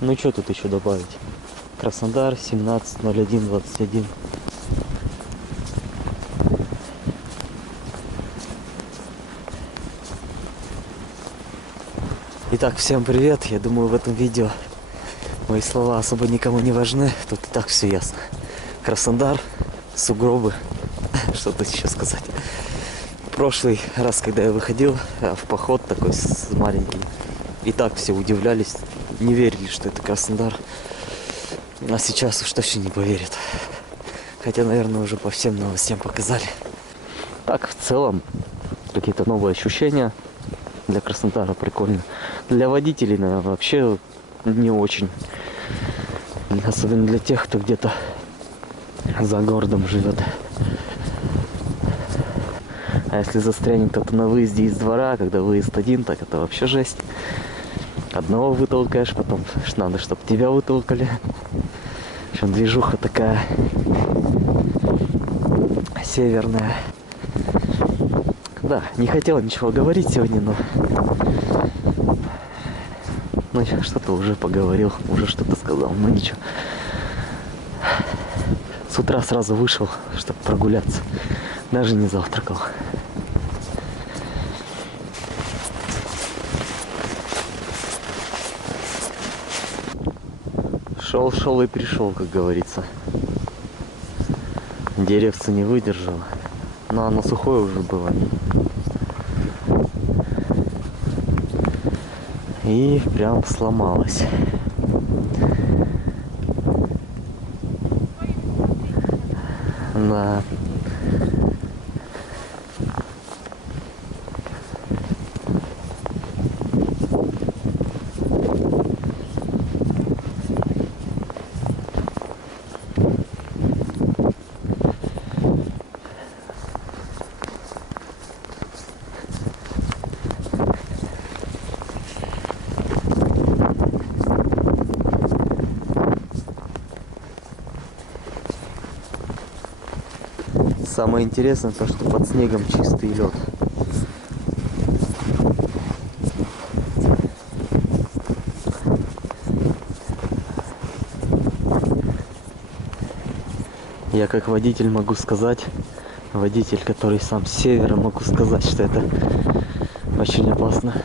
Ну что тут еще добавить? Краснодар 17.01.21. Итак, всем привет. Я думаю, в этом видео мои слова особо никому не важны. Тут и так все ясно. Краснодар, сугробы. Что тут еще сказать? Прошлый раз, когда я выходил в поход такой с маленьким, и так все удивлялись, не верили, что это Краснодар. А сейчас уж точно не поверят. Хотя, наверное, уже по всем новостям показали. Так, в целом, какие-то новые ощущения. Для Краснодара прикольно. Для водителей, наверное, вообще не очень. Особенно для тех, кто где-то за городом живет. А если застрянет кто-то на выезде из двора, когда выезд один, так это вообще жесть. Одного вытолкаешь, потом надо, чтобы тебя вытолкали. В общем, движуха такая северная. Да, не хотел ничего говорить сегодня, но ну, что-то уже поговорил, уже что-то сказал, ну ничего. С утра сразу вышел, чтобы прогуляться. Даже не завтракал. Шел и пришел, как говорится. Деревце не выдержало. Но оно сухое уже было. И прям сломалось. Да. Самое интересное то, что под снегом чистый лед. Я как водитель могу сказать, водитель, который сам с севера, могу сказать, что это очень опасно.